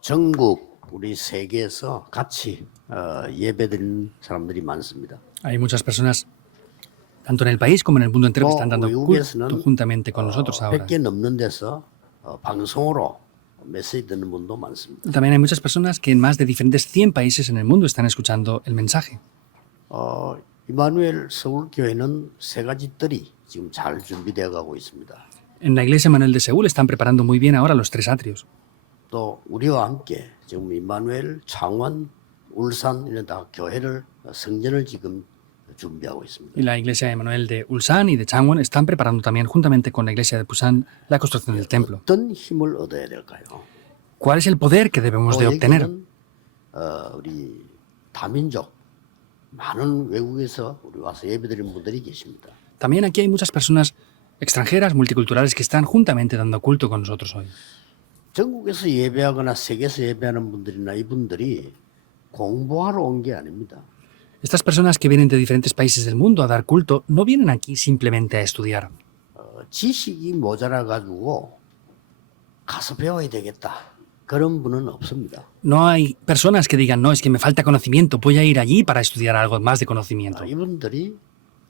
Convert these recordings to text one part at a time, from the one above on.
전국 우리 세계에서 같이 예배드리는 사람들이 많습니다. Hay muchas personas, tanto en el país como en el mundo entero, que 또 están dando 외국에서는 culto juntamente con nosotros ahora. 100개 넘는 데서 방송으로 메시지 듣는 분도 많습니다. También hay muchas personas que en más de diferentes 100 países en el mundo están escuchando el mensaje. 이마누엘 서울교회는 세 가지 뜰이 지금 잘 준비되어 가고 있습니다. En la iglesia Manuel de Seúl están preparando muy bien ahora los 3 atrios. 또 우리와 함께 지금 이마누엘, 창원, 울산 이런 다 교회를 성전을 지금 준비하고 있습니다. Y la iglesia de Manuel de Ulsan y de Changwon están preparando también, juntamente con la iglesia de Busan, la construcción del templo. 어떤 힘을 얻어야 될까요? ¿Cuál es el poder que debemos de obtener? 여기는 우리 다민족 많은 외국에서 우리 와서 예배드리는 분들이 계십니다. También aquí hay muchas personas extranjeras, multiculturales, que están juntamente dando culto con nosotros hoy. 전국에서 예배하거나 세계에서 예배하는 분들이나 이분들이 공부하러 온 게 아닙니다. Estas personas que vienen de diferentes países del mundo a dar culto no vienen aquí simplemente a estudiar. 지식이 모자라 가지고 가서 배워야 되겠다. 그런 분은 없습니다. No hay personas que digan, no, es que me falta conocimiento, voy a ir allí para estudiar algo más de conocimiento. 이분들이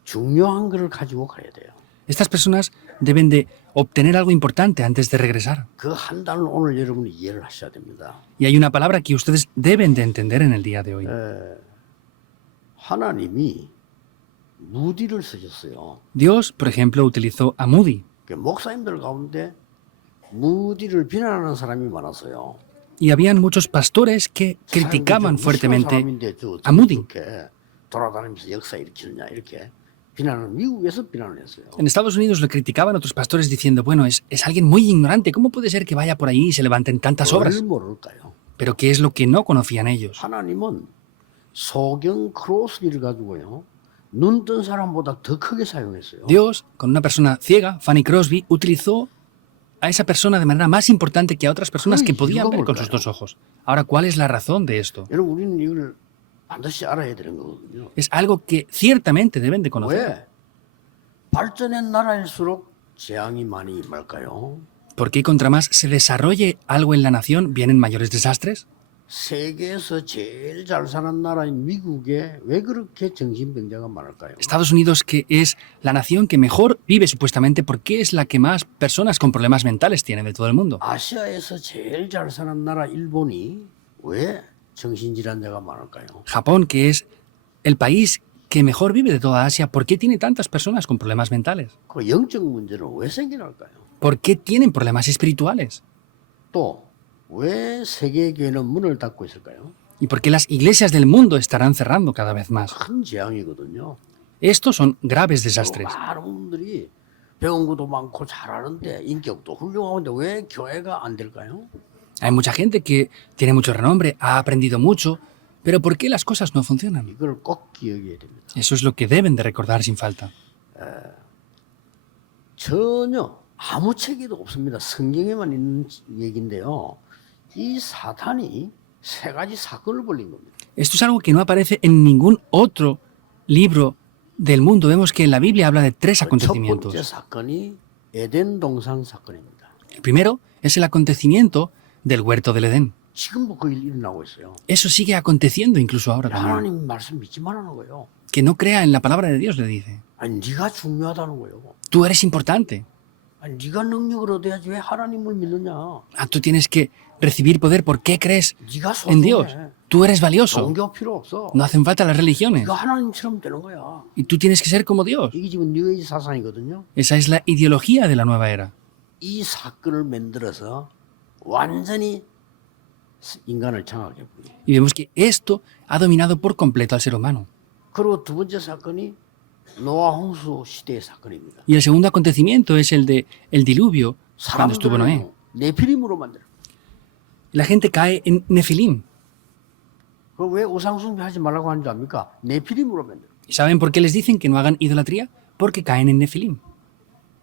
중요한 것을 가지고 가야 돼요. Estas personas deben de obtener algo importante antes de regresar. 그 한 단을 오늘 여러분이 이해를 하셔야 됩니다. Y hay una palabra que ustedes deben de entender en el día de hoy. 하나님이 무디를 쓰셨어요. Dios, por ejemplo, utilizó a Moody. 목사님들 가운데 무디를 비난하는 사람이 많았어요. Y habían muchos pastores que criticaban fuertemente a Moody. 돌아다니면서 역사 일으키느냐 이렇게 비난을 미국에서 비난을 했어요. En Estados Unidos lo criticaban otros pastores diciendo, bueno, es alguien muy ignorante, ¿cómo puede ser que vaya por ahí y se levanten tantas 뭘 obras? 모를까요? Pero ¿qué es lo que no conocían ellos? 하나님은 소경 크로스비를 가지고요. 눈 뜬 사람보다 더 크게 사용했어요. Dios, con una persona ciega, Fanny Crosby, utilizó a esa persona de manera más importante que a otras personas que podían ver con sus 2 ojos. Ahora, ¿cuál es la razón de esto? 여러분 우리는 이걸 반드시 알아야 되는 거거든요. Es algo que ciertamente deben de conocer. 왜? 발전한 나라일수록 재앙이 많이 임할까요? ¿Por qué contra más se desarrolle algo en la nación vienen mayores desastres? 세계에서 제일 잘 사는 나라인 미국에 왜 그렇게 정신병자가 많을까요? Estados Unidos, que es la nación que mejor vive supuestamente, ¿por qué es la que más personas con problemas mentales tiene de todo el mundo? 아시아에서 제일 잘 사는 나라 일본이 왜 정신질환자가 많을까요? Japón, que es el país que mejor vive de toda Asia, ¿por qué tiene tantas personas con problemas mentales? 그 영적 문제는 왜 생겨날까요? ¿Por qué tienen problemas espirituales? 또 왜 세계교회는 문을 닫고 있을까요? ¿Y por qué las iglesias del mundo estarán cerrando cada vez más? 큰 재앙이거든요. Estos son graves desastres. 많은 분들이 배운 것도 많고 잘하는데 인격도 훌륭한데 왜 교회가 안 될까요? Hay mucha gente que tiene mucho renombre, ha aprendido mucho, pero ¿por qué las cosas no funcionan? 이걸 꼭 기억해야 됩니다. Eso es lo que deben de recordar sin falta. 전혀 아무 책에도 없습니다. 성경에만 있는 얘기인데요. 이 사탄이 세 가지 사건을 벌린 겁니다. Esto es algo que no aparece en ningún otro libro del mundo. Vemos que en la Biblia habla de 3 첫 번째 acontecimientos. 사건이 에덴 동산 사건입니다. El primero es el acontecimiento del huerto del Edén. 지금도 그 일이 일어나고 있어요. Eso sigue aconteciendo incluso ahora también. 하나님 말씀 믿지 말라는 거예요. Que no crea en la palabra de Dios, le dice. 아니 네가 중요하다는 거예요. Tú eres importante. 아니 네가 능력을 얻어야지 왜 하나님을 믿느냐. Tú tienes que recibir poder. ¿Por qué crees 네가 en Dios? 소중해. Tú eres valioso. 종교 필요 없어. No hacen falta las religiones. 네가 하나님처럼 되는 거야. Y tú tienes que ser como Dios. 이게 지금 뉴에이지 사상이거든요. Esa es la ideología de la nueva era. 이 사건을 만들어서 완전히 인간을 장악해 버려요. Y vemos que esto ha dominado por completo al ser humano. 그리고 두 번째 사건이 노아 홍수 시대의 사건입니다. Y el segundo acontecimiento es el de el diluvio cuando estuvo Noé. 사람들을 네피림으로 만들어. La gente cae en Nefilim. 그왜 우상숭배 하지 말라고 하는 줄 압니까? 네피림으로 만들어. ¿Y saben por qué les dicen que no hagan idolatría? Porque caen en Nefilim.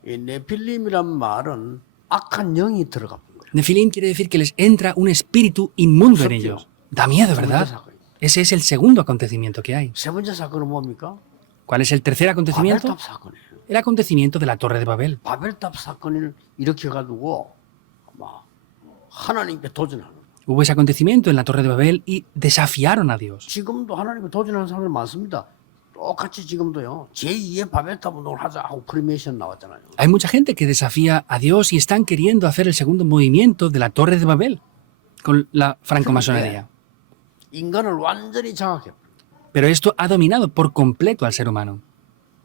이 네필림이란 말은 악한 영이 들어간 거예요. Nefilim quiere decir que les entra un espíritu inmundo en ellos. Da miedo, ¿verdad? Ese es el segundo acontecimiento que hay. 세 번째 사건은 뭡니까? ¿Cuál es el tercer acontecimiento? 바벨탑 사건이에요. El acontecimiento de la Torre de Babel. 바벨탑 사건을 일으켜 가지고 막 하나님께 도전하는 거예요. Hubo ese acontecimiento en la Torre de Babel y desafiaron a Dios. 지금도 하나님을 도전하는 사람들 많습니다. 똑같이 지금도요. 제2의 바벨탑운동을 하자 하고 프리메이션 나왔잖아요. Hay mucha gente que desafía a Dios y están queriendo hacer el segundo movimiento de la Torre de Babel con la francomasonería. 인간을 완전히 장악해요. Pero esto ha dominado por completo al ser humano.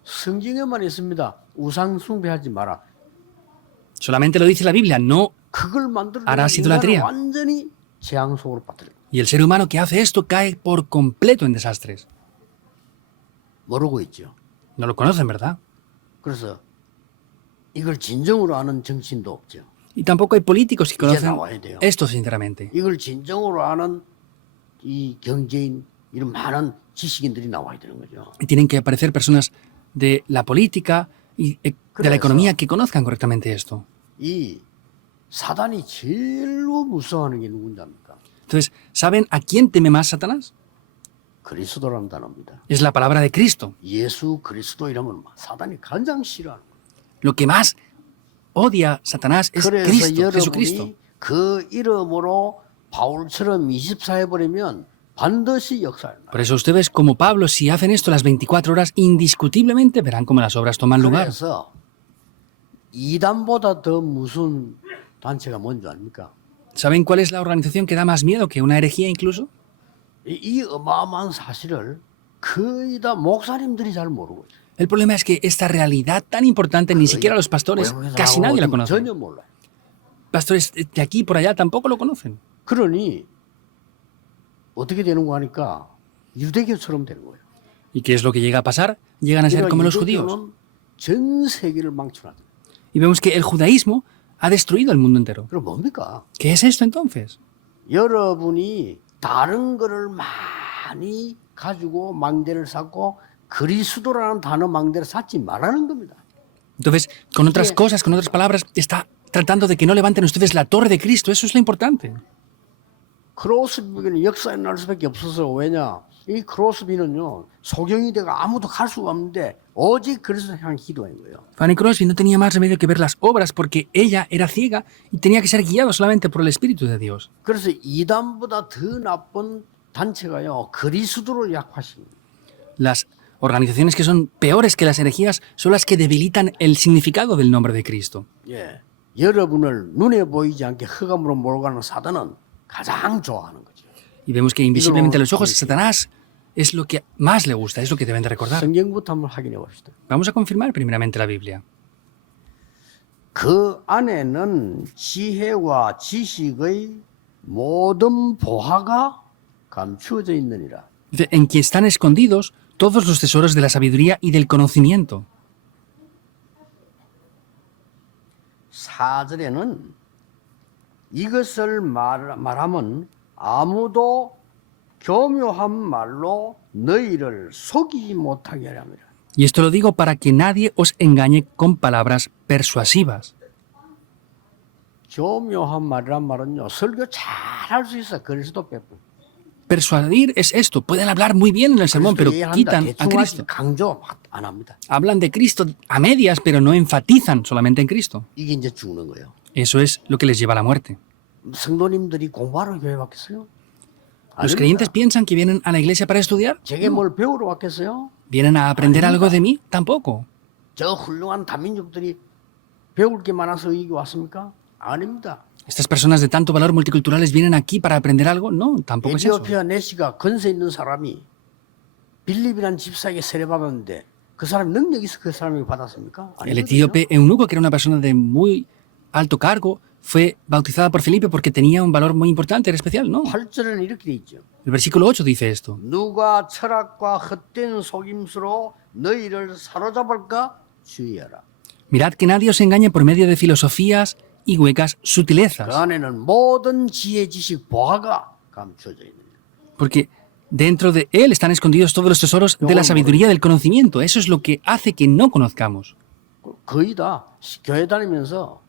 성경에만 있습니다. 우상 숭배하지 마라. Solamente lo dice la Biblia, no. 그걸 만들어내면 harás 인간을 idolatría. 완전히 재앙 속으로 빠뜨려요. Y el ser humano que hace esto cae por completo en desastres. 모르고 있죠. No lo conocen, ¿verdad? 그래서 이걸 진정으로 아는 정치인도 없죠. Y tampoco hay políticos que 이제 conocen 나와야 돼요. esto sinceramente. 이걸 진정으로 아는 이 경제인 이런 많은 지식인들이 나와야 되는 거죠. Y tienen que aparecer personas de la política y de la 그래서- economía que conozcan correctamente esto. 이 사단이 제일로 무서워하는 게 누군지 압니까? Entonces, ¿saben a quién teme más Satanás? 그리스도라는 단어입니다. Es la palabra de Cristo. 예수 그리스도 이러면 사단이 가장 싫어하는 거예요. Lo que más odia Satanás es 그래서 Cristo, Jesucristo. 여러분이 그 이름으로 바울처럼 24 해버리면 반드시 역사해요. Por eso ustedes, como Pablo, si hacen esto las 24 horas, indiscutiblemente verán cómo las obras toman lugar. 그래서 이단보다 더 무슨 단체가 뭔지 압니까? ¿Saben cuál es la organización que da más miedo que una herejía incluso? 이 어마어마한 사실을 거의 다 목사님들이 잘 모르고 있어요. El problema es que esta realidad tan importante ni siquiera los pastores, casi nadie la conoce. 전혀 몰라요. Pastores de aquí por allá tampoco lo conocen. 그러니 어떻게 되는 거 하니까 유대교처럼 되는 거예요. ¿Y qué es lo que llega a pasar? Llegan a ser como los judíos. 유대교는 전 세계를 망쳐놨다. Y vemos que el judaísmo ha destruido el mundo entero. 그럼 뭡니까? ¿Qué es esto entonces? 여러분이 다른 거를 많이 가지고 망대를 쌓고 그리스도라는 단어 망대를 쌓지 말라는 겁니다. Entonces, con otras cosas, con otras palabras, está tratando de que no levanten ustedes la torre de Cristo. Eso es lo importante. 크로스비는 역사에 날 수밖에 없어서 왜냐? 이 크로스비는요 소경이 돼가 아무도 갈 수가 없는데 오직 그리스도 향 기도한 거예요. Fanny Crosby no tenía más remedio que ver las obras porque ella era ciega y tenía que ser guiada solamente por el Espíritu de Dios. 그래서 이단보다 더 나쁜 단체가요 그리스도를 약화시킵니다. Las organizaciones que son peores que las herejías son las que debilitan el significado del nombre de Cristo. 예, 여러분을 눈에 보이지 않게 흑암으로 몰고 가는 사단은 가장 좋아하는 거죠. Y vemos que invisiblemente a los ojos de Satanás es lo que más le gusta, es lo que deben de recordar. 성경부터 한번 확인해 봅시다. Vamos a confirmar primeramente la Biblia. 그 안에는 지혜와 지식의 모든 보화가 감추어져 있느니라. Dice, en quien están escondidos todos los tesoros de la sabiduría y del conocimiento. 4절에는 이것을 말하면 아무도 교묘한 말로 너희를 속이지 못하게 하려 함이라. Y esto lo digo para que nadie os engañe con palabras persuasivas. 교묘한 말이란 말은요 설교 잘 할 수 있어 그리스도 빼고. Persuadir es esto. Pueden hablar muy bien en el sermón, pero quitan a Cristo. 강조 안 합니다. Hablan de Cristo a medias, pero no enfatizan solamente en Cristo. 이게 이제 죽는 거예요. Eso es lo que les lleva a la muerte. 성도님들이 공부하러 교회 왔겠어요? ¿Los creyentes piensan que vienen a la iglesia para estudiar? 제게 뭘 배우러 왔겠어요? ¿Vienen a aprender algo de mí? Tampoco. 저 훌륭한 다민족들이 배울 게 많아서 여기 왔습니까? 아닙니다. ¿Estas personas de tanto valor multiculturales vienen aquí para aprender algo? No, tampoco es eso. 에티오피아 내시가 건세 있는 사람이 빌립이라는 집사에게 세례받았는데 그 사람 능력이 있어 그 사람이 받았습니까? El 아니거든요. etíope eunuco, que era una persona de muy alto cargo, fue bautizada por Felipe porque tenía un valor muy importante, era especial. No. 8절에는 이렇게 돼 있죠. El versículo 8 dice esto. 누가 철학과 헛된 속임수로 너희를 사로잡을까 주의하라. Mirad que nadie os engañe por medio de filosofías y huecas 그 sutilezas, 안에는 모든 지혜 지식 보화가 감춰져 있는 거예요. porque dentro de él están escondidos todos los tesoros de la sabiduría del conocimiento. Eso es lo que hace que no conozcamos. 거의 다 교회 다니면서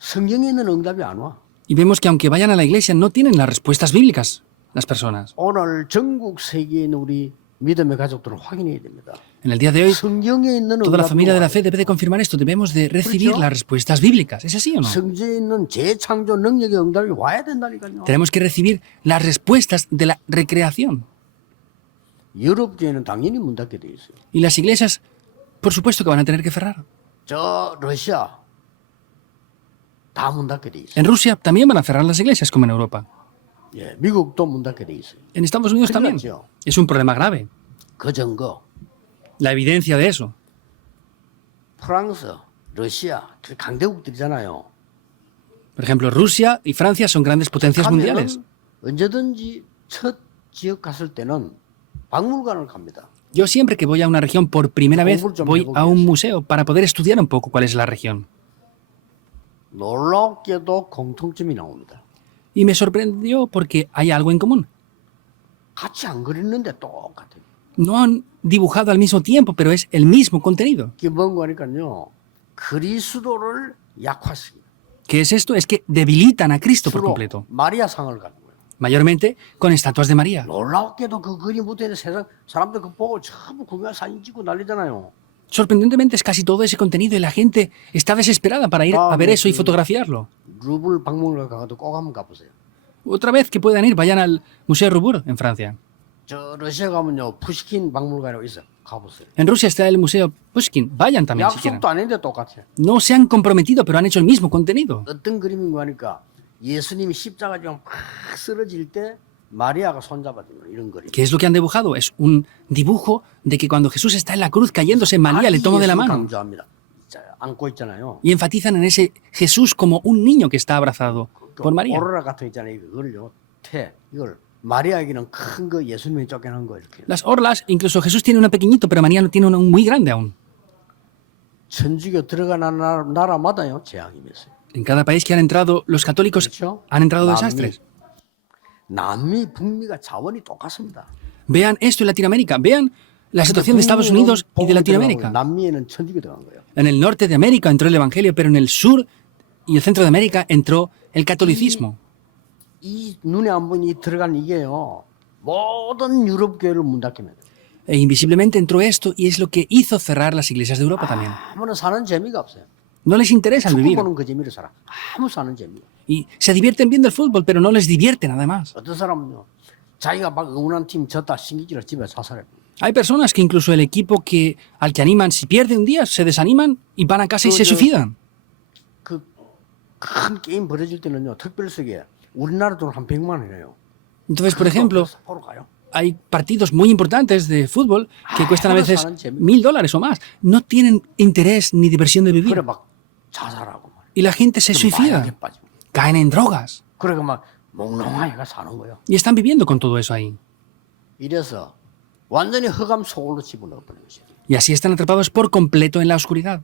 성경에 있는 응답이 안 와. Y vemos que aunque vayan a la iglesia no tienen las respuestas bíblicas las personas. 오늘 전국 세계에 있는 우리 믿음의 가족들은 확인해야 됩니다. En el día de hoy, 성경에 있는 toda la familia de la fe 응답도 debe de confirmar esto. Debemos de recibir ¿K렇죠? las respuestas bíblicas. ¿Es así o no? 성경에 있는 재창조 능력의 응답이 와야 된다니까요. Tenemos que recibir las respuestas de la recreación. 유럽 교회는 당연히 문 닫게 돼 있어요. Y las iglesias, por supuesto que van a tener que cerrar. 저 러시아 다 문 닫게 돼 있어요. En Rusia también van a cerrar las iglesias, como en Europa. 예, 미국도 문 닫게 돼 있어요. En Estados Unidos 큰일 también. 났죠. Es un problema grave. 그 증거 La evidencia de eso. 프랑스, 러시아 강대국들이잖아요. Por ejemplo, Rusia y Francia son grandes potencias 가면은 mundiales. 언제든지 첫 지역 갔을 때는 박물관을 갑니다. Yo siempre que voy a una región por primera vez, voy a un museo para poder estudiar un poco cuál es la región. 놀랍게도 공통점이 나옵니다. Y me sorprendió porque hay algo en común. 같이 안 그렸는데 똑같아요. No han dibujado al mismo tiempo, pero es el mismo contenido. 이게 뭔가 하니까요. 그리스도를 약화시킵니다. ¿Qué es esto? Es que debilitan a Cristo por 주로 completo. 마리아 상을 갖는 거예요. Mayormente con estatuas de María. 놀랍게도 그 그림 붙어있는 세상 사람들 그 보고 전부 구경 사진 찍고 난리잖아요. Sorprendentemente es casi todo ese contenido y la gente está desesperada para ir a ver eso y fotografiarlo. 루블 박물관 가도 꼭 한번 가보세요. Otra vez que puedan ir, vayan al Museo Roubourg en Francia. 저 러시아 가면요 푸시킨 박물관이라고 있어. 가보세요. En Rusia está el Museo Pushkin. Vayan también si quieren. 약속도 안 했는데 똑같아요. No se han comprometido, pero han hecho el mismo contenido. 어떤 그림인가 하니까 예수님이 십자가 지금 팍 쓰러질 때 마리아가 손잡아주는 이런 그림. ¿Qué es lo que han dibujado? Es un dibujo de que cuando Jesús está en la cruz cayéndose, María le toma de la 예수를 mano. 강조합니다. 자, 안고 있잖아요. Y enfatizan en ese Jesús como un niño que está abrazado por María. 오로라 같은 거 있잖아요. 그걸요. 이걸 마리아에게는 큰 거 예수님이 쫓겨난 거 이렇게. Las orlas, incluso Jesús tiene uno pequeñito, pero María no tiene uno muy grande aún. 천주교 들어가는 나라마다요 재앙이 있어요. En cada país que han entrado los católicos 그렇죠? han entrado 남미, desastres. 남미, 북미가 자원이 똑같습니다. Vean esto en Latinoamérica, vean la situación de Estados Unidos y de Latinoamérica. 남미에는 천주교 들어간 거예요. En el norte de América entró el Evangelio, pero en el sur y el centro de América entró el catolicismo. 이 눈에 안 보이니 들어간 이게요. 모든 유럽 교회를 문 닫게 만들어요. E invisiblemente entró esto y es lo que hizo cerrar las iglesias de Europa también. 아무나 사는 재미가 없어요. No les interesa el 축구 vivir. 보는 그 재미를 살아. 아무 사는 재미. Y se divierten viendo el fútbol, pero no les divierte nada más. 어떤 사람은요. 자기가 막 응원한 팀 졌다 신기지를 집에 자살해. Hay personas que incluso el equipo al que animan, si pierde un día, se desaniman y van a casa y se suicidan. 그큰 게임 벌어질 때는요. 특별석에 우리나라 돈 한 100만 원이에요. Entonces, por ejemplo, 보러 가요. hay partidos muy importantes de fútbol que cuestan a veces $1,000 o más. No tienen interés ni diversión de 그래 vivir. 막 자살하고 말이야. Y la gente se 마약에 suicida, 빠지고. caen en drogas 그러니까 막 몽롱하게가 사는 거예요. y están viviendo con todo eso ahí. 이래서 완전히 흑암 속으로 집어넣어 버리는 것이에요. Y así están atrapados por completo en la oscuridad.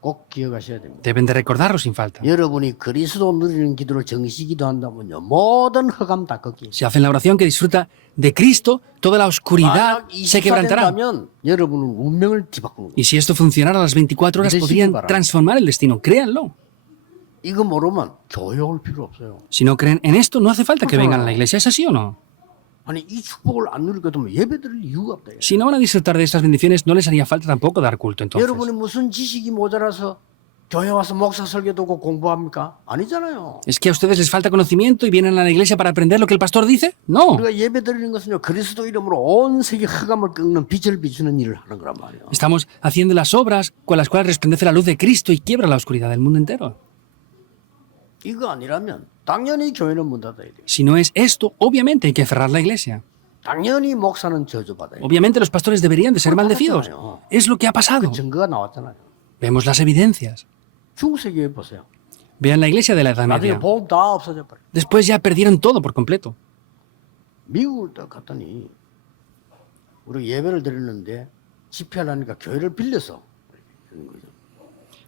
꼭 기억하셔야 됩니다. Deben de recordarlo sin falta. 여러분이 그리스도 누리는 기도를 정시 기도한다면요. 모든 흑암 다 꺾이. Si hacen la oración que disfruta de Cristo, toda la oscuridad 만약 se quebrantará. 된다면 여러분은 운명을 뒤바꾸는 거예요. Y si esto funcionara a las 24 horas, podrían transformar el destino. Créanlo. 이거 모르면 교회 올 필요 없어요. Si no creen en esto, no hace falta que vengan a la iglesia. ¿Es así o no? 아니 이 축복을 안 누릴 거면 예배 드릴 이유가 없다. Si no van a disfrutar de estas bendiciones, no les haría falta tampoco dar culto entonces. 여러분이 무슨 지식이 모자라서 교회 와서 목사 설교 듣고 공부합니까? 아니잖아요. ¿Es que a ustedes les falta conocimiento y vienen a la iglesia para aprender lo que el pastor dice? No. 우리가 예배 드리는 것은요. 그리스도 이름으로 온 세계 흑암을 꺾는 빛을 비추는 일을 하는 거란 말이에요. Estamos haciendo las obras con las cuales resplandece la luz de Cristo y quiebra la oscuridad del mundo entero. 이거 아니라면 당연히 교회는 문 닫아야 돼요. Si no es esto, obviamente hay que cerrar la iglesia. 당연히 목사는 저주받아야 돼요. Obviamente los pastores deberían de ser maldecidos. Es lo que ha pasado. 증거가 나왔잖아요. Vemos las evidencias. 중세교회 보세요. Vean la iglesia de la Edad 나중에 Media. 보험 다 없어져 버려. Después ya perdieron todo por completo. 미국을 딱 갔더니 우리 예배를 드리는데 집회하려니까 교회를 빌려서 하는 거죠.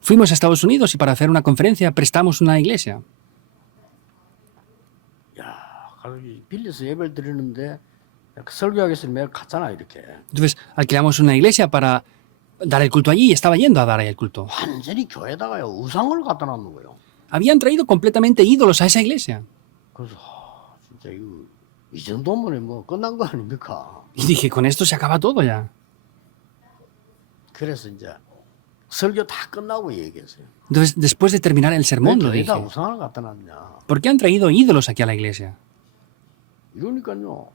Fuimos a Estados Unidos y para hacer una conferencia prestamos una iglesia. 야, 빌려서 예배를 드리는데 설교하기 위해서 매일 갔잖아 이렇게. Entonces alquilamos una iglesia para dar el culto allí y estaba yendo a dar ahí el culto. 완전히 교회다가요 우상을 갖다 놨는 거예요. Habían traído completamente ídolos a esa iglesia. 그래서 진짜 이거 이 정도면 뭐 끝난 거 아닙니까? Y dije, con esto se acaba todo ya. 그래서 이제 설교 다 끝나고 얘기했어요. Entonces, después de terminar el 왜 sermón, lo dije, 교회에다 우상을 갖다 놨냐. ¿por qué han traído ídolos aquí a la iglesia? 이러니까요.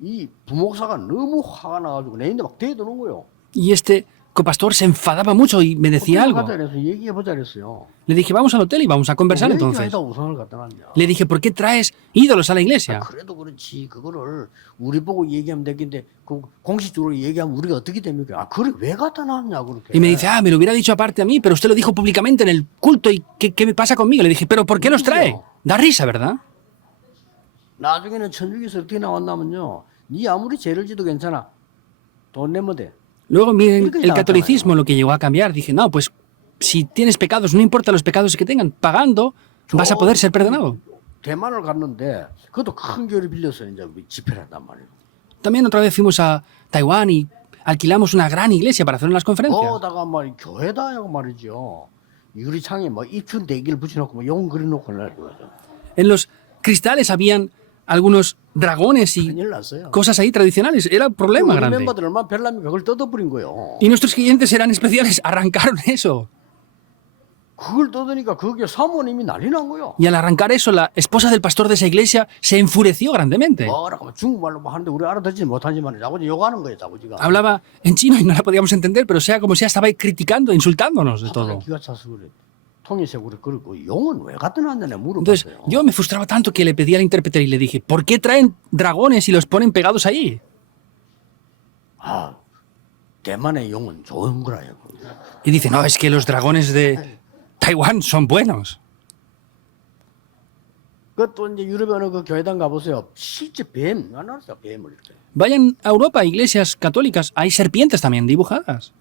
이 부목사가 너무 화가 나가지고 내인데 막 대드는 거예요. Y este copastor se enfadaba mucho y me decía algo. 가자 그래서 얘기해보자 그랬어요. Le dije, vamos al hotel y vamos a conversar 왜 entonces. 교회에다 우상을 갖다 놨냐. Le dije, ¿por qué traes ídolos a la iglesia? 그래도 그렇지 그거를 우리 보고 얘기하면 되겠는데 그 공식적으로 얘기하면 우리가 어떻게 됩니까? 아 그걸 왜 갖다 놨냐 그렇게. Y me dice, me lo hubiera dicho aparte a mí, pero usted lo dijo públicamente en el culto. ¿Y qué me pasa conmigo? Le dije, ¿pero por qué los trae? Da risa, ¿verdad? 나중에는 천주교에서 어떻게 나왔냐면요. 네 아무리 죄를 지도 괜찮아. 돈 내면 돼. Luego, miren, el catolicismo lo que llegó a cambiar. Dije, no, pues si tienes pecados, no importa los pecados que tengan, pagando, vas a poder ser perdonado. 대만을 갔는데 그것도 큰 교회를 빌려서 이제 우리 집회를 한단 말이에요. También otra vez fuimos a Taiwán y alquilamos una gran iglesia para hacer unas conferencias. 거다가 말 교회다 하고 말이죠. 유리창에 뭐 입춘 대기를 붙여놓고 뭐 용 그려놓고 날거죠. En los cristales habían algunos dragones y 큰일 났어요. cosas ahí tradicionales. Era un problema 우리 grande. 멤버들 얼마나 별남이 그걸 뜯어버린 거예요. Y nuestros clientes eran especiales, arrancaron eso. 그걸 뜯으니까 거기에 사모님이 난리 난 거예요. Y al arrancar eso, la esposa del pastor de esa iglesia se enfureció grandemente. 뭐라고 중국말로 뭐 하는데 우리 알아듣지 못하지만 자꾸 욕하는 거예요, 자꾸지가. Hablaba en chino y no la podíamos entender, pero sea como sea, estaba ahí criticando, insultándonos de todo. 기가 차서 그래. 통일색으로 그러고 용은 왜 갖다 놨느냐 Entonces, 물어봤어요. yo me frustraba tanto que le pedí al intérprete y le dije, ¿por qué traen dragones y los ponen pegados ahí? 아, 대만의 용은 좋은 거라요. Y dice, no, es que los dragones de Taiwán son buenos. 그것도 이제 유럽에 어느 그 교회당 가보세요. 실제 뱀, 안 나왔어요, 뱀을 이렇게. Vayan a Europa, iglesias católicas, hay serpientes también dibujadas.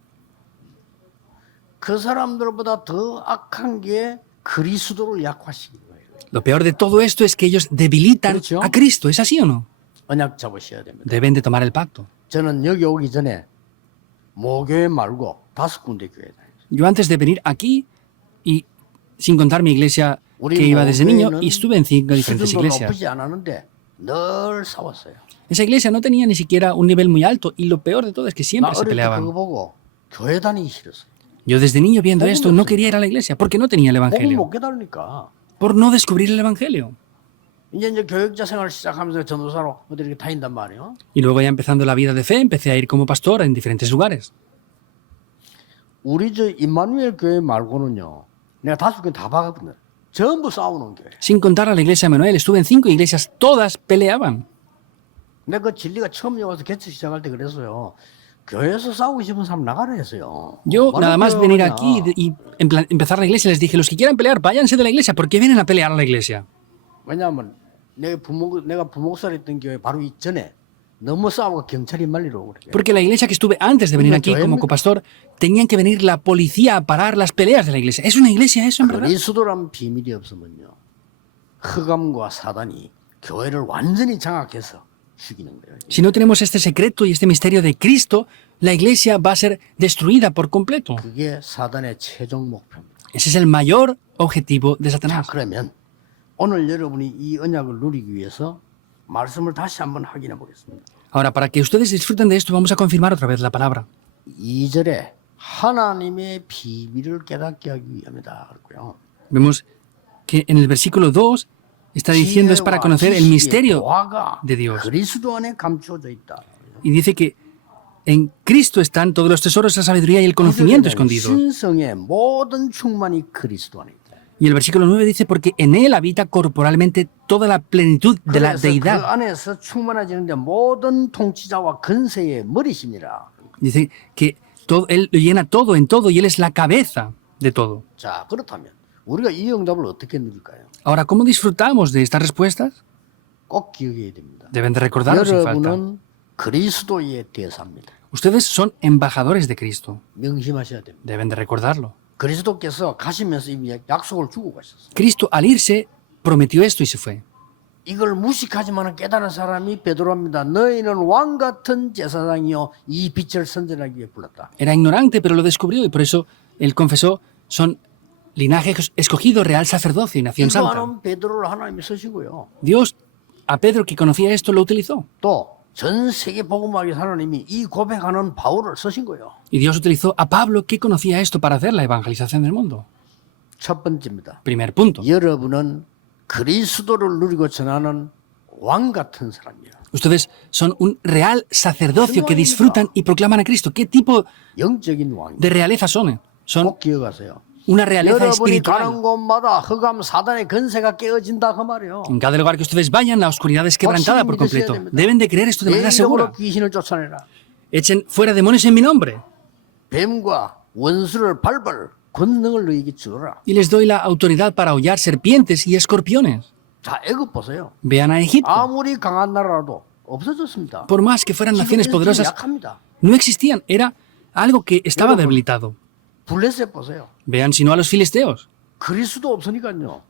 그 사람들보다 더 악한 게 그리스도를 약화시킨 거예요. Lo peor de todo esto es que ellos debilitan 그렇죠. a Cristo, ¿es así o no? 언약 잡으셔야 됩니다. Deben de tomar el pacto. 저는 여기 오기 전에 모교회 말고 5군데 교회 다녔어요. Yo antes de venir aquí, y sin contar mi iglesia que iba desde niño, y estuve en 5 diferentes 수준도 iglesias. 높지 않았는데 늘 싸웠어요. Esa iglesia no tenía ni siquiera un nivel muy alto, y lo peor de todo es que 나 siempre se 어릴 때 그거 peleaban. 보고 교회 다니기 싫었어요. Yo desde niño viendo esto no quería ir a la iglesia porque no tenía el 복음 evangelio, 못 깨달으니까. por no descubrir el evangelio. 이제 교육자 생활을 시작하면서 전도사로 어디 이렇게 다닌단 말이에요. Y luego ya empezando la vida de fe, empecé a ir como pastor en diferentes lugares. 우리 저 임마누엘 교회 말고는요. 내가 5개 다 봐거든요. 전부 싸우는 교회. Sin contar a la iglesia de Manuel, estuve en 5 iglesias, todas peleaban. 내가 그 진리가 처음 와서 개척 시작할 때 그랬어요. 교회에서 싸우고 싶은 사람 나가라 했어요. Yo, nada más venir 그러냐. aquí y empezar la iglesia, les dije, los que quieran pelear, váyanse de la iglesia. ¿Por qué vienen a pelear a la iglesia? 왜냐하면 내가 부목살 했던 교회 바로 이전에 너무 싸우고 경찰이 말리러 오고 그래. Porque la iglesia que estuve antes de venir aquí como copastor, tenían que venir la policía a parar las peleas de la iglesia. ¿Es una iglesia eso, en verdad? 그리스도란 비밀이 없으면요. 흑암과 사단이 교회를 완전히 장악해서 죽이는 거예요. Si no tenemos este secreto y este misterio de Cristo, la iglesia va a ser destruida por completo. 그게 사단의 최종 목표입니다. Ese es el mayor objetivo de 자, Satanás. 그러면 오늘 여러분이 이 언약을 누리기 위해서 말씀을 다시 한번 확인해 보겠습니다. Ahora, para que ustedes disfruten de esto, vamos a confirmar otra vez la palabra. 2절에 하나님의 비밀을 깨닫게 하기 위함이다. 그랬고요. Vemos que en el versículo 2 está diciendo es para conocer el misterio de Dios. 그리스도 안에 감추어져 있다. Y dice que en Cristo están todos los tesoros, la sabiduría y el conocimiento escondidos. 신성의 모든 충만이 그리스도 안에 있다. Y el versículo 9 dice porque en Él habita corporalmente toda la plenitud de la 그래서 그 deidad. 안에서 충만해지는데 모든 통치자와 근세의 머리십니다. Dice que Él lo llena todo en todo y Él es la cabeza de todo. 자, 그렇다면 우리가 이 응답을 어떻게 누릴까요? Ahora, ¿cómo disfrutamos de estas respuestas? 꼭 기억해야 됩니다. Deben de recordarlo sin falta. 여러분은 그리스도의 대사입니다. Ustedes son embajadores de Cristo. 명심하셔야 됩니다. Deben de recordarlo. 그리스도께서 가시면서 이미 약속을 주고 가셨어요. Cristo al irse prometió esto y se fue. 이걸 무식하지만 깨달은 사람이 베드로입니다. 너희는 왕 같은 제사장이요 이 빛을 선전하기 위해 불렀다. Era ignorante, pero lo descubrió y por eso él confesó, son linaje escogido, real sacerdocio y nación 이거 santa. 하는 베드로를 하나님이 쓰시고요. Dios a Pedro, que conocía esto, lo utilizó. 또 전 세계 복음하기 하나님이 이 고백하는 바울을 쓰신 거예요. Y Dios utilizó a Pablo que conocía esto para hacer la evangelización del mundo. 첫 번째입니다. Primer punto. 여러분은 그리스도를 누리고 전하는 왕 같은 사람이에요. Ustedes son un real sacerdocio que disfrutan y proclaman a Cristo. ¿Qué tipo 영적인 왕. de realeza son? Son 꼭 기억하세요. una realeza 여러분이 espiritual. 가는 곳마다 흑암 사단의 건세가 깨어진다 그 말이에요. En cada lugar que ustedes vayan, la oscuridad es quebrantada por completo. Deben de creer esto de 내 manera 이름으로 segura. 귀신을 쫓아내라. Echen fuera demonios en mi nombre. 뱀과 원수를 밟을 권능을 너희에게 주어라. Y les doy la autoridad para hollar serpientes y escorpiones. 자, 애굽 보세요. Vean a Egipto. 아무리 강한 나라라도 없어졌습니다. Por más que fueran naciones 지금 poderosas, 약합니다. no existían. Era algo que estaba debilitado. 블레셋 보세요. Vean si no a los filisteos. 그리스도 없으니까요.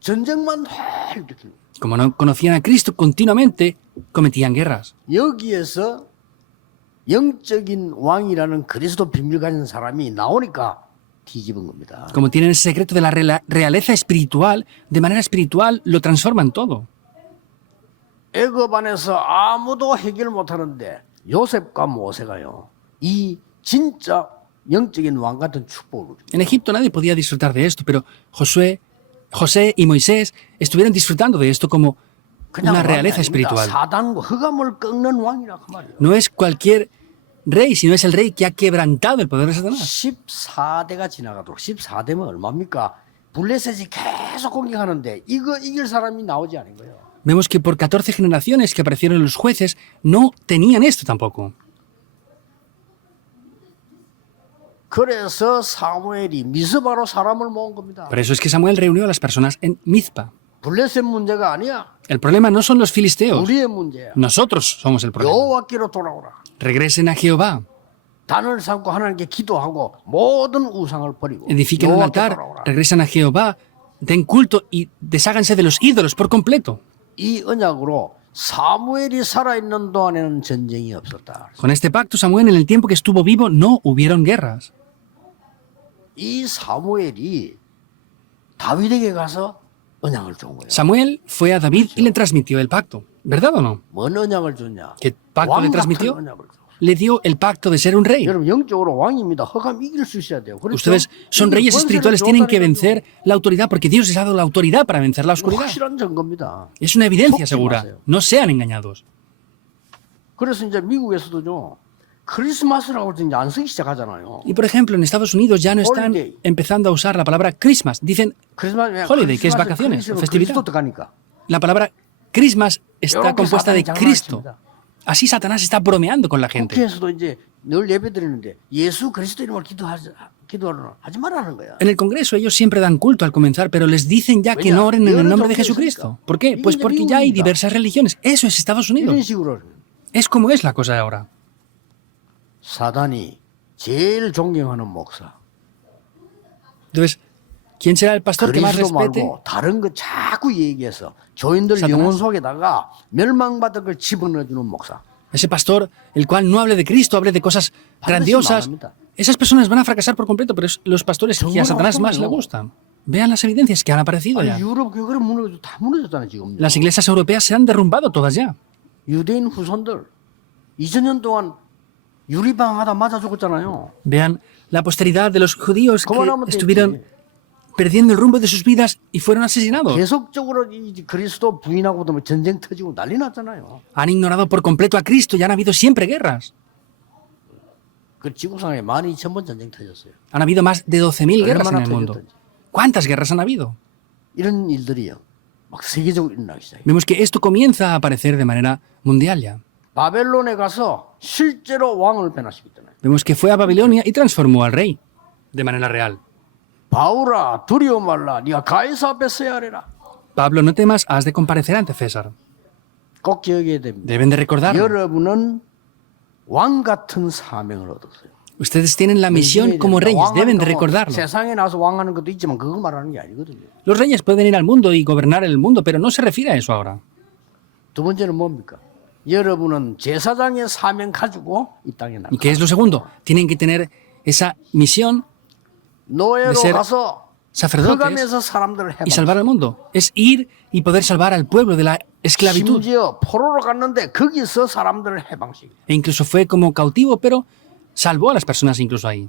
전쟁만 늘 일으키는. Como no conocían a Cristo continuamente, cometían guerras. 여기에서 영적인 왕이라는 그리스도 비밀 가진 사람이 나오니까 뒤집은 겁니다. Como tienen ese secreto de la realeza espiritual, de manera espiritual lo transforman todo. 애굽 안에서 아무도 해결 못하는데 요셉과 모세가요. 이 진짜 영적인 왕 같은 축복을 누립니다. En Egipto nadie podía disfrutar de esto, pero José y Moisés estuvieron disfrutando de esto como 그냥 una 왕이 realeza 아닙니다. espiritual. 사단과 흑암을 꺾는 왕이라 그 말이에요. No es cualquier rey, sino es el rey que ha quebrantado el poder de Satanás. 14대가 지나가도록 14대면 얼마입니까? 블레셋이 계속 공격하는데 이거 이길 사람이 나오지 않은 거예요. Vemos que por 14 generaciones que aparecieron los jueces no tenían esto tampoco. 그래서 사무엘이 미스바로 사람을 모은 겁니다. Por eso es que Samuel reunió a las personas en Mizpa. 블레셋 문제가 아니야. El problema no son los filisteos. 우리의 문제야. Nosotros somos el problema. 여호와께로 돌아오라. Regresen a Jehová. 단을 삼고 하나님께 기도하고 모든 우상을 버리고 Edifiquen un 여호와께 altar. 돌아오라. Regresan a Jehová. Den culto y desháganse de los ídolos por completo. 이 언약으로 사무엘이 살아있는 동안에는 전쟁이 없었다. Con este pacto, Samuel, en el tiempo que estuvo vivo, no hubieron guerras. 이 사무엘이 다윗에게 가서 언약을 준 거예요. Samuel fue a David y le transmitió el pacto. ¿Verdad o no? 뭔 언약을 줬냐? ¿Qué pacto le 왕 같은 transmitió? 언약을 줬어요. Le dio el pacto de ser un rey. 여러분 영적으로 왕입니다. 흑암 이길 수 있어야 돼요. 그렇죠? Ustedes son 이게 reyes 권세를 espirituales, tienen que 줬다는 vencer la autoridad porque Dios les ha dado la autoridad para vencer la 거죠. oscuridad. 확실한 증거입니다. Es una evidencia 속지 segura. 마세요. No sean engañados. 그래서 이제 미국에서도요. 크리스마스라고 이제 안 쓰기 시작하잖아요. Y por ejemplo, en Estados Unidos ya no están Holiday. empezando a usar la palabra Christmas. Dicen 크리스마스 Holiday, que es vacaciones, festividad. 그리스도 들어가니까. la palabra Christmas está 이렇게 compuesta de 사단이 Cristo. 장난칩니다. Así Satanás está bromeando con la gente. 국회에서도 이제 늘 예배 드리는데 예수 그리스도 이름으로 기도하는 하지 말라는 거야. En el Congreso ellos siempre dan culto al comenzar, pero les dicen ya que no oren en el nombre de Jesucristo. ¿Por qué? Pues porque ya hay diversas religiones. Eso es Estados 이런 Unidos. 식으로 Es como es la cosa ahora. 사단이 제일 존경하는 목사. Entonces, ¿quién será el pastor que más 그리스도 respete? 말고 다른 거 자꾸 얘기해서 교인들 사탄ás. 영혼 속에다가 멸망받을 걸 집어넣어주는 목사. Ese pastor, el cual no hable de Cristo, hable de cosas grandiosas. 망합니다. Esas personas van a fracasar por completo, pero es los pastores que a Satanás más le 정말 gustan. Vean las evidencias que han aparecido ya. 아니, 유럽 교회를 다 무너졌잖아요 지금. Las iglesias europeas se han derrumbado todas ya. 유대인 후손들 2000년 동안 유리방하다 맞아 죽었잖아요. Vean la posteridad de los judíos que 그만하면 estuvieron 되지. perdiendo el rumbo de sus vidas y fueron asesinados. 계속적으로 이 그리스도 부인하고 뭐 전쟁 터지고 난리 났잖아요. Han ignorado por completo a Cristo y han habido siempre guerras. 그 지구상에 12,000번 전쟁 터졌어요. Han habido más de 12.000 guerras en 얼마나 el mundo. 터졌던지. ¿Cuántas guerras han habido? 이런 일들이요. 막 세계적으로 일어나기 시작해요. Vemos que esto comienza a aparecer de manera mundial ya. 바벨론에 가서 실제로 왕을 변화시켰잖아요. Vemos que fue a Babilonia y transformó al rey de manera real. 바울아 두려워 말라. 네가 가이사 앞에 서야 하리라. Pablo, no temas, has de comparecer ante César. 꼭 기억해야 됩니다. Deben de recordarlo. 여러분은 왕 같은 사명을 얻었어요. Ustedes tienen la misión como reyes, deben de recordarlo. 세상에 나서 왕하는 것도 있지만 그거 말하는 게 아니거든요. Los reyes pueden ir al mundo y gobernar el mundo, pero no se refiere a eso ahora. 두 번째는 뭡니까? 여러분은 제사장의 사명 가지고 이 땅에 ¿Y 나가. qué es lo segundo? Tienen que tener esa misión 노예로 de ser 가서 sacerdotes 흑암에서 사람들을 y salvar al mundo. Es ir y poder salvar al pueblo de la esclavitud. 심지어 포로로 갔는데 거기서 사람들을 해방시켜. E incluso fue como cautivo, pero salvó a las personas incluso ahí.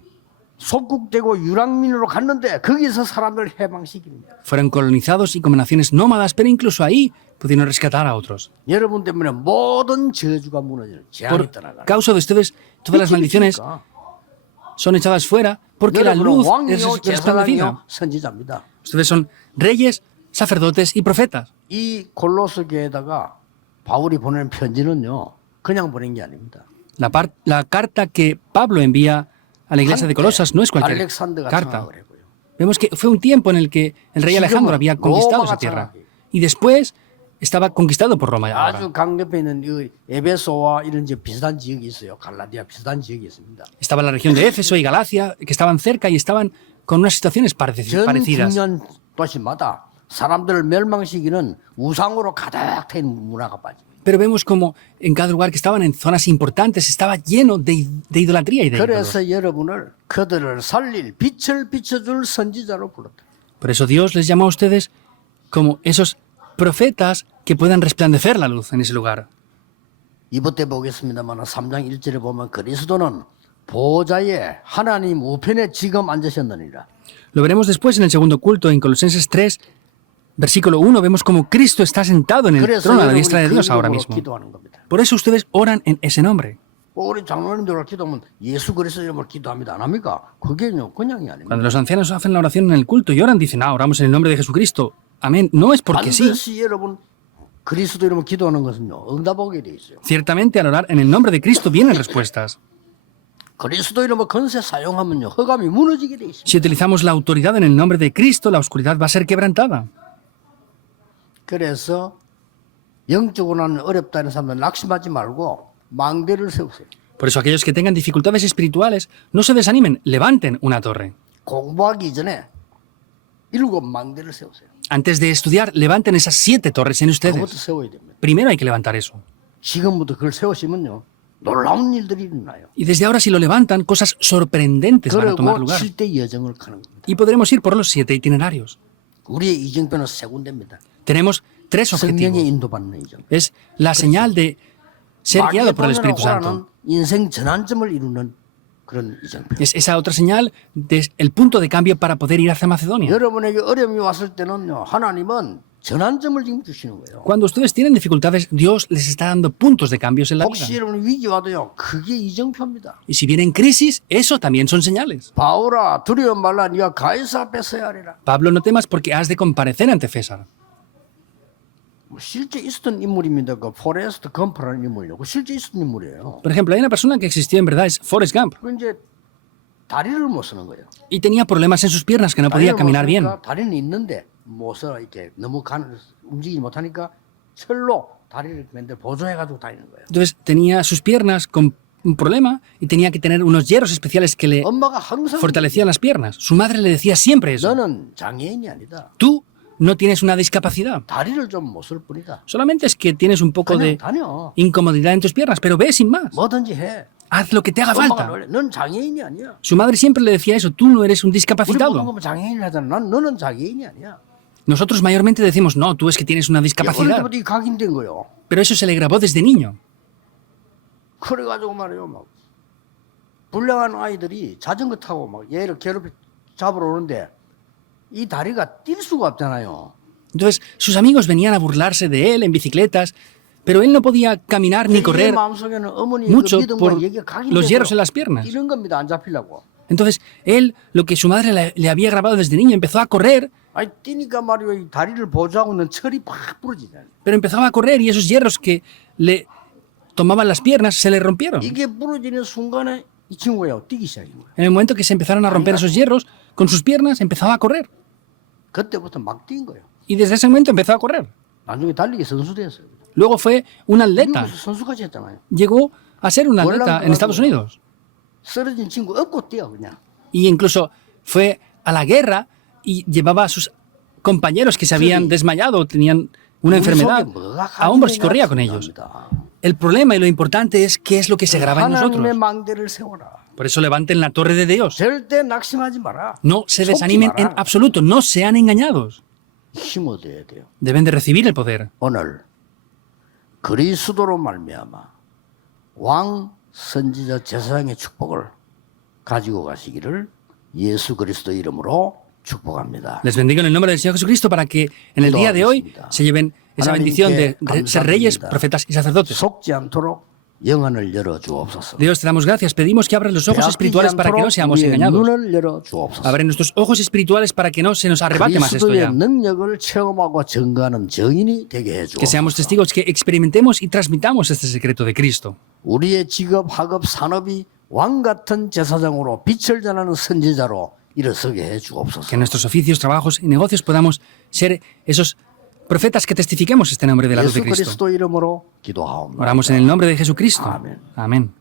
속국되고 유랑민으로 갔는데 거기서 사람들을 해방시킵니다. Fueron colonizados y como naciones nómadas, pero incluso ahí pudieron rescatar a otros. 여러분 때문에 모든 저주가 무너지는 재앙이 Por 떠나가는. causa de ustedes, todas las maldiciones son echadas fuera porque la 여러분은 luz es 왕이요 resplandecida. 제사장이요 선지자입니다. Ustedes son reyes, sacerdotes y profetas. 이 골로새 교회에다가 바울이 보내는 편지는요 그냥 보낸 게 아닙니다. La carta que Pablo envía a la iglesia de Colosas no es cualquier 알렉산더가 carta. 장악을 했고요. Vemos que fue un tiempo en el que el rey Alejandro había conquistado esa tierra y después estaba conquistado por Roma. Ahora. 아주 강력해 있는 이 에베소와 이런 지 비슷한 지역이 있어요. 갈라디아 비슷한 지역이 있습니다. Estaba la región de Éfeso y Galacia, que estaban cerca y estaban con unas situaciones 전 parecidas. 중요한 도시마다 사람들을 멸망시키는 우상으로 가득 트인 문화가 빠집니다. Pero vemos como en cada lugar que estaban en zonas importantes estaba lleno de idolatría y de ídolos. 그래서 여러분을 그들을 살릴 빛을 비춰줄 선지자로 불렀다. Por eso Dios les llamó a ustedes como esos profetas que puedan resplandecer la luz en ese lugar. 이번 때 보겠습니다만 3장 1절에 보면 그리스도는 보좌에 하나님 우편에 지금 앉으셨느니라. Lo veremos después en el segundo culto, en Colosenses 3, versículo 1, vemos como Cristo está sentado en el 그래서 trono a la 여러분이 diestra de 그 Dios ahora 이름으로 mismo. 기도하는 겁니다. Por eso ustedes oran en ese nombre. 우리 장로님들 기도하면 예수 그리스도 이름으로 기도합니다. 안 합니까? 그게요 그냥이 Cuando 아닙니다. los ancianos hacen la oración en el culto y oran, dicen, oramos en el nombre de Jesucristo. Amén. No es porque sí. 반드시 여러분 그리스도 이름으로 기도하는 것은요 응답하게 돼 있어요. Ciertamente al orar en el nombre de Cristo vienen respuestas. 그리스도 이름으로 건세 사용하면요 흑암이 무너지게 돼 있습니다. Si utilizamos la autoridad en el nombre de Cristo, la oscuridad va a ser quebrantada. 그래서 영적으로는 어렵다는 사람들 낙심하지 말고 망대를 세우세요. Por eso aquellos que tengan dificultades espirituales, no se desanimen, levanten una torre. 공부하기 전에 7 망대를 세우세요. Antes de estudiar, levanten esas 7 torres en 그것부터 ustedes. 세워야 됩니다. Primero hay que levantar eso. 지금부터 그걸 세우시면요 놀라운 일들이 일어나요. Y desde ahora si lo levantan, cosas sorprendentes van a tomar 그리고 lugar. 7대 여정을 가는 겁니다. Y podremos ir por los 7 itinerarios. 우리의 이정표는 3군데입니다. Tenemos 3 성령의 objetivos. 인도받는 이정. Es la señal de ser guiado por el Espíritu 마게도냐로 Santo. 인생 전환점을 이루는 그런 이정표. Es esa otra señal del punto de cambio para poder ir hacia Macedonia. 여러분에게 어려움이 왔을 때는요 하나님은 전환점을 지금 주시는 거예요. Cuando ustedes tienen dificultades, Dios les está dando puntos de cambios en la 혹시 vida. 여러분 위기 와도요 그게 이정표입니다. Y si vienen crisis, eso también son señales. 바울아 두려워 말라 네가 가이사 앞에 서야 하리라. Pablo, no temas porque has de comparecer ante César. 뭐 실제 있었던 인물입니다. 그 포레스트 검프라는 인물이요. 그 실제 있었던 인물이에요. Por ejemplo, hay una persona que existió en verdad, es Forrest Gump, 그 이제 다리를 못 쓰는 거예요. y tenía problemas en sus piernas que no podía 다리를 못 caminar bien. 쓰니까 다리는 있는데 못서 이렇게 너무 움직이지 못하니까 철로 다리를 맨날 보조해가지고 다니는 거예요. Entonces tenía sus piernas con un problema y tenía que tener unos hierros especiales que le 엄마가 항상 fortalecían las piernas. Su madre le decía siempre eso. 너는 장애인이 아니다. Tú no tienes una discapacidad. 다리를 좀 못 쓸 뿐이다. Solamente es que tienes un poco 그냥 de 다녀. incomodidad en tus piernas, pero ve sin más. 뭐든지 해. Haz lo que te haga 엄마가 falta. 놀래. 넌 장애인이 아니야. Su madre siempre le decía eso, tú no eres un 우리 모든 discapacitado. 거 장애인 하잖아. 너는 장애인이 아니야. Nosotros mayormente decimos, no, tú es que tienes una 어릴 discapacidad. 때부터 이 각인된 거요. Pero eso se le grabó desde niño. 그래가지고 말이에요. 막 불량한 아이들이 자전거 타고 막 얘를 잡으러 오는데 이 다리가 뛸 수가 없잖아요. Entonces, sus amigos venían a burlarse de él en bicicletas, pero él no podía caminar ni correr 마음속에는 어머니 mucho 그 믿음과 por 얘기가 los hierros 각인돼서 en las piernas. 뛰는 겁니다. 안 잡히려고. Entonces, él, lo que su madre le había grabado desde niño, empezó a correr, 아니 뛰니까 말이에요. 이 다리를 보조하고 있는 철이 팍 부러지잖아요. pero empezaba a correr y esos hierros que le tomaban las piernas se le rompieron. 이게 부러지는 순간에 이 친구가 뛰기 시작한 거예요. En el momento que se empezaron a romper esos hierros, con sus piernas empezaba a correr. 그때부터 막 뛴 거예요. Y desde ese momento empezó a correr. 나중에 달리기 선수 됐어요. Luego fue un atleta. 미국에서 선수까지 했잖아요. Llegó a ser un atleta en Estados Unidos. 쓰러진 친구 업고 뛰어 그냥. Y incluso fue a la guerra y llevaba a sus compañeros que se habían desmayado, tenían una enfermedad, a hombros y corría con ellos. El problema y lo importante es qué es lo que se graba en 하나님의 nosotros. 망대를 세워라. Por eso levanten la torre de Dios. 절대 낙심하지 마라. No se 속지 desanimen en 마라. absoluto, no sean engañados. 힘 얻어야 돼요. Deben de recibir el poder. 오늘 그리스도로 말미암아 왕 선지자 제사장의 축복을 가지고 가시기를 예수 그리스도 이름으로 축복합니다. Les bendigo en el nombre del Señor Jesucristo para que en el día de hoy se lleven esa bendición de ser reyes, profetas y sacerdotes. 속지 않도록 영안을 열어 주옵소서. Dios, te damos gracias. Pedimos que abras los ojos espirituales para que no seamos engañados. 눈을 열어 주옵소서. Abre nuestros ojos espirituales para que no se nos arrebate más esto 그리스도의 ya. 능력을 체험하고 증거하는 증인이 되게 해 Que seamos 주옵소서. testigos, que experimentemos y transmitamos este secreto de Cristo. 우리의 직업, 학업, 산업이 왕 같은 제사장으로 빛을 전하는 선지자로 일어서게 해 주옵소서. Que en nuestros oficios, trabajos y negocios podamos ser esos profetas que testifiquemos este nombre de la luz de 예수 Cristo. 그리스도 이름으로 기도하옵나이다. Oramos en el nombre de Jesucristo. Amén. Amén.